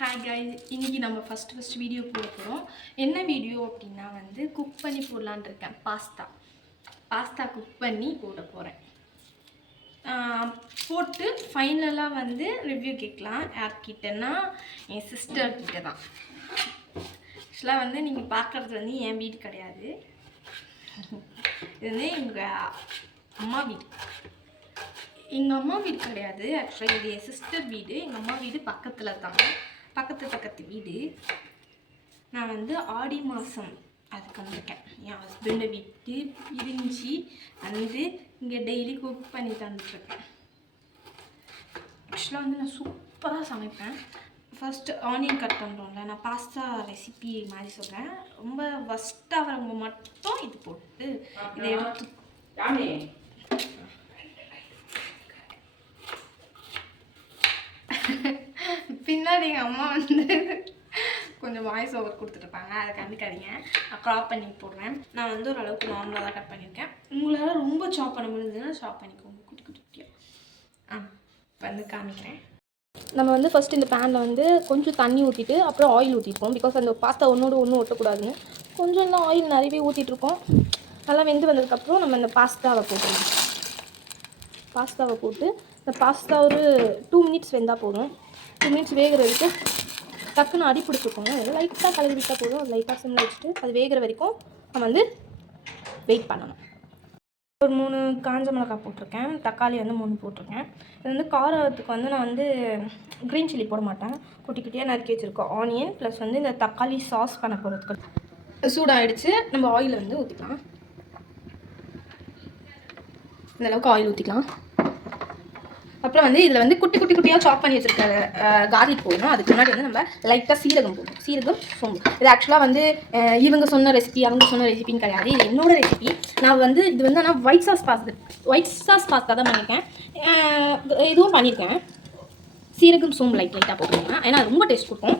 Hi guys, இன்றைக்கி நம்ம first video போட போகிறோம். என்ன வீடியோ அப்படின்னா குக் பண்ணி போடலான் இருக்கேன். பாஸ்தா குக் பண்ணி போட போகிறேன். போட்டு ஃபைனலாக ரிவ்யூ கேட்கலாம். யார்கிட்டன்னா என் சிஸ்டர்கிட்ட தான். ஆக்சுவலாக நீங்கள் பார்க்குறது என் வீடு கிடையாது. இது எங்கள் அம்மா வீடு. எங்கள் அம்மா வீடு கிடையாது. ஆக்சுவலாக இது என் சிஸ்டர் வீடு. எங்கள் அம்மா வீடு பக்கத்தில் தான், பக்கத்து வீடு. நான் ஆடி மாதம் அதுக்கு வந்திருக்கேன். என் ஹஸ்பண்டை விட்டு பிரிஞ்சு இங்கே டெய்லி குக் பண்ணி தந்துட்டுருக்கேன். ஆக்சுவலாக நான் சூப்பராக சமைப்பேன். ஃபஸ்ட்டு ஆனியன் கட் பண்ணுறோம்ல, நான் பாஸ்தா ரெசிபி மாதிரி சொல்கிறேன். ரொம்ப ஃபஸ்ட்டாக வரவங்க மட்டும் இது போட்டு இதை எடுத்து பின்னாடி எங்கள் அம்மா கொஞ்சம் வாய்ஸ் ஓவர் கொடுத்துட்ருப்பாங்க, அதை கண்டுக்காதீங்க. நான் க்ராப் பண்ணி போடுவேன். நான் ஓரளவுக்கு நார்மலாக தான் கட் பண்ணியிருக்கேன். உங்களால் ரொம்ப சாப் பண்ண முடிஞ்சதுன்னா சாப் பண்ணிக்கோங்க, குட்டி குட்டியாக. காமிக்கிறேன். நம்ம ஃபஸ்ட்டு இந்த பேனில் கொஞ்சம் தண்ணி ஊற்றிட்டு அப்புறம் ஆயில் ஊற்றிருக்கோம். பிகாஸ் அந்த பாஸ்தா ஒன்று ஒட்டக்கூடாதுன்னு கொஞ்சம் தான் ஆயில் நிறையவே ஊற்றிட்டுருக்கோம். நல்லா வெந்து வந்ததுக்கப்புறம் நம்ம இந்த பாஸ்தாவை போட்டு இந்த பாஸ்தா ஒரு 2 மினிட்ஸ் வெந்தால் போதும். 2 மினிட்ஸ் வேகிறதுக்கு டக்குன்னு அடி பிடிச்சிக்கோங்க. லைட்டாக கலரி விட்டால் போதும். லைட்டாக சிம்மில் வச்சுட்டு அது வேகிற வரைக்கும் நம்ம வெயிட் பண்ணணும். ஒரு 3 காஞ்ச மிளகாய் போட்டிருக்கேன். தக்காளி 3 போட்டிருக்கேன். இது காரத்துக்கு நான் க்ரீன் சில்லி போட மாட்டேன். குட்டி குட்டியாக நறுக்கி வச்சுருக்கோம் ஆனியன் ப்ளஸ் இந்த தக்காளி சாஸ் பண்ண போகிறதுக்கு சூடாகிடுச்சு. நம்ம ஆயில் ஊற்றிக்கலாம். இந்தளவுக்கு ஆயில் ஊற்றிக்கலாம். அப்புறம் இதில் குட்டி குட்டியாக சாப் பண்ணி வச்சுருக்க கார்லிக் போடணும். அதுக்கு முன்னாடி நம்ம லைட்டாக சீரகம் போடணும். சீரகம் சோம்பு. இது ஆக்சுவலாக இவங்க சொன்ன ரெசிபி அவங்க சொன்ன ரெசிபின்னு கிடையாது. இது என்னோட ரெசிபி. நான் இது நான் ஒயிட் சாஸ் பாஸ்தா தான் பண்ணியிருக்கேன். இதுவும் பண்ணியிருக்கேன். சீரகம் சோம்பு லைட்டாக போட்டுருங்க, ஏன்னா ரொம்ப டேஸ்ட் கொடுக்கும்.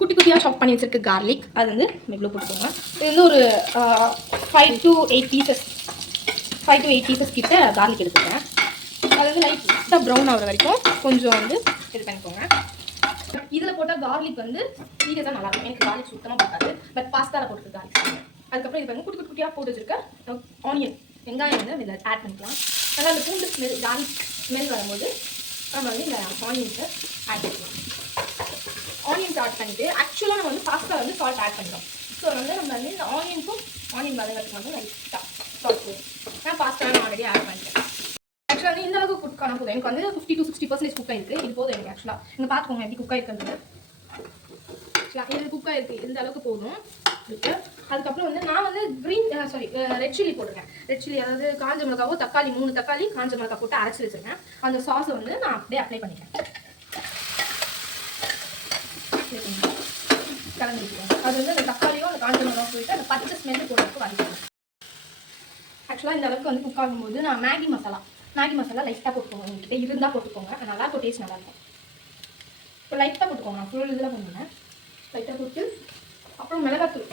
குட்டி குட்டியாக சாப் பண்ணி வச்சுருக்க கார்லிக் அது மெவ்வளோ போட்டுக்கோங்க. இது ஒரு 5 to 8 பீசஸ் கிட்ட கார்லிக் எடுத்துக்கேன். அது லைட்டாக ப்ரௌன் ஆகிற வரைக்கும் கொஞ்சம் இது பண்ணிக்கோங்க. இதில் போட்டால் கார்லிக் சீரியஸாக நல்லாயிருக்கும். எனக்கு கார்லிக் சுத்தமாக போட்டாது. பட் பாஸ்தாவில் போட்டுருக்கு கார்லிக். அதுக்கப்புறம் இது குட்டி குட்டியாக போட்டு வச்சுருக்க ஆனியன் வெங்காயம் இதில் ஆட் பண்ணிக்கலாம். நல்லா அந்த பூண்டு ஸ்மெல் கார்லிக் ஸ்மெல் வரும்போது நம்ம இந்த ஆனியன்ஸை ஆட் பண்ணிக்கலாம். ஆனியன்ஸ் ஆட் பண்ணிவிட்டு ஆக்சுவலாக நம்ம பாஸ்தா சால்ட் ஆட் பண்ணிட்டோம். ஸோ நம்ம இந்த ஆனியன் வதங்கிறதுக்கு லைட்டாக சால்ட் போதும். நான் பாஸ்தா ஆல்ரெடி ஆட் பண்ணிட்டேன். ஆக்சுவலாக இந்த அளவுக்கு குக் ஆன போதும். எனக்கு 50 to 60% குக் ஆகிருக்கு. இது போதும் எனக்கு. ஆக்சுவலாக நீங்கள் பார்த்துக்கோங்க எப்படி குக் ஆகிருக்கிறது. ஆக்சுவலாக இது குக் ஆகிருக்கு. இந்த அளவுக்கு போதும் இருக்கு. அதுக்கப்புறம் நான் ரெட் சில்லி போட்டிருக்கேன். ரெட் சில்லி அதாவது காஞ்ச மிளகாவோ தக்காளி 3 தக்காளி காஞ்ச மிளகா போட்டு அரைச்சி வச்சுருக்கேன். அந்த சாஸை நான் அப்படியே அப்ளை பண்ணிக்கிறேன். கலந்துருக்கேன். அது அந்த தக்காளியும் அந்த காஞ்ச மிளகா போயிட்டு அந்த பச்சை ஸ்மெல்லு போடுறதுக்கு வதக்கிடுவேன். ஆக்சுவலாக இந்த அளவுக்கு குக் ஆகும்போது நான் மேகி மசாலா லைட்டாக போட்டுக்கோங்க. உங்கள்கிட்ட இருந்தால் போட்டுக்கோங்க. நல்லாயிருக்கும், டேஸ்ட் நல்லாயிருக்கும். இப்போ லைட்டாக போட்டுக்கோங்க. நான் ஃபுல் இதில் பண்ணுவேன். லைட்டாக போட்டு அப்புறம் மிளகாத்தூள்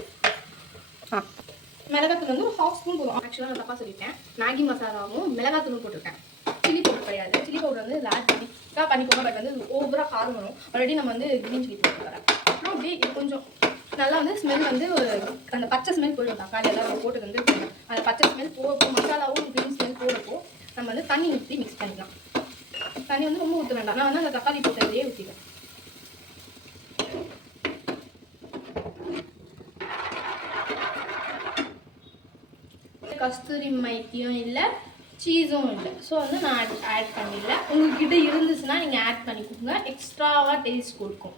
ஒரு 1/2 ஸ்பூன் போதும். ஆக்சுவலாக நான் தப்பாக சொல்லியிருக்கேன். மேகி மசாலாவும் மிளகாத்தூளும் போட்டிருக்கேன். சில்லி பவுடர் கிடையாது. சில்லி பவுடர் இதில் ஆட் பண்ணிக்கோங்க. பட் ஓவராக காரம் வரும். ஆல்ரெடி நம்ம க்ரீன் சில்லி பவுடர் வரேன். அப்புறம் அப்படியே இது கொஞ்சம் நல்லா ஸ்மெல் அந்த பச்சை ஸ்மெல் போயிடும். தக்காளி எல்லாம் போட்டு அந்த பச்சை ஸ்மெல் போகும். மசாலாவும் க்ரீன் ஸ்மெல் போகிறப்போ நம்ம தண்ணி ஊற்றி மிக்ஸ் பண்ணிக்கலாம். தண்ணி ரொம்ப ஊற்ற வேண்டாம். நான் அந்த தக்காளி போட்டதையே ஊற்றிடுவேன். கஸ்தூரி மைத்தியும் இல்லை, சீஸும் இல்லை. ஸோ நான் ஆட் பண்ணிடல. உங்கள்கிட்ட இருந்துச்சுன்னா நீங்கள் ஆட் பண்ணிக்கோங்க. எக்ஸ்ட்ராவாக டேஸ்ட் கொடுக்கும்.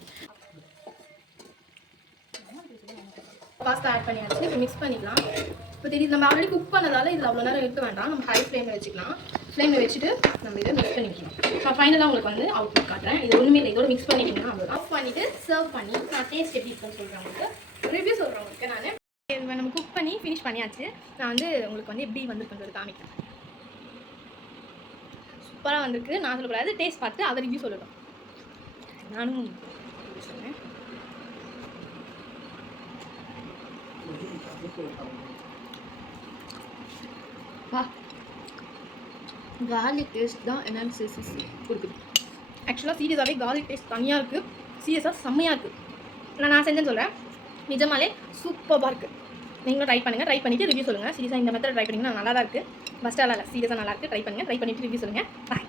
பாஸ்தா ஆட் பண்ணியாச்சு. இப்போ மிக்ஸ் பண்ணிக்கலாம். இப்போ தெரியுது நம்ம ஆல்ரெடி குக் பண்ணதால இதில் அவ்வளோ நேரம் இருக்க வேண்டாம். நம்ம ஹை ஃப்ளேமில் வச்சுக்கலாம். ஃப்ளேமில் வச்சுட்டு நம்ம இதை மிக்ஸ் பண்ணிக்கலாம். நான் ஃபைனலாக உங்களுக்கு அவுட்புட் காட்டுறேன். இது ஒன்றுமே இல்லை. இதோட மிக்ஸ் பண்ணிக்கிங்கன்னா அவ்வளோ ஆஃப் பண்ணிவிட்டு சர்வ் பண்ணி நான் டேஸ்ட் எப்படி இருக்குன்னு சொல்கிறேன். உங்களுக்கு ரிவ்யூ சொல்கிறேன். உங்களுக்கு நான் நம்ம குக் பண்ணி ஃபினிஷ் பண்ணியாச்சு. நான் உங்களுக்கு எப்படி பண்ணுறது காமிக்கிறேன். சூப்பராக வந்திருக்கு. நான் சொல்லக்கூடாது, டேஸ்ட் பார்த்து அதை ரிவ்யூ சொல்லணும். நானும் சொல்கிறேன். வா, garlic taste தான் enhances கொடுக்குது. ஆக்சுவலாக சீரியஸாகவே கார்லிக் டேஸ்ட் தனியாக இருக்குது. சீரியஸாக செம்மையாக இருக்குது. நான் செஞ்சேன்னு சொல்கிறேன், நிஜமாலே சூப்பராக இருக்குது. நீங்களும் ட்ரை பண்ணுங்கள். ட்ரை பண்ணிவிட்டு ரிவ்யூ சொல்லுங்கள். சீரியஸாக இந்த மெத்தட் ட்ரை பண்ணிங்கன்னா நல்லா தான் இருக்குது. ஃபஸ்ட்டாக இல்லை, சீரியஸாக நல்லா இருக்குது. ட்ரை பண்ணிவிட்டு ரிவ்யூ சொல்லுங்கள். பாய்.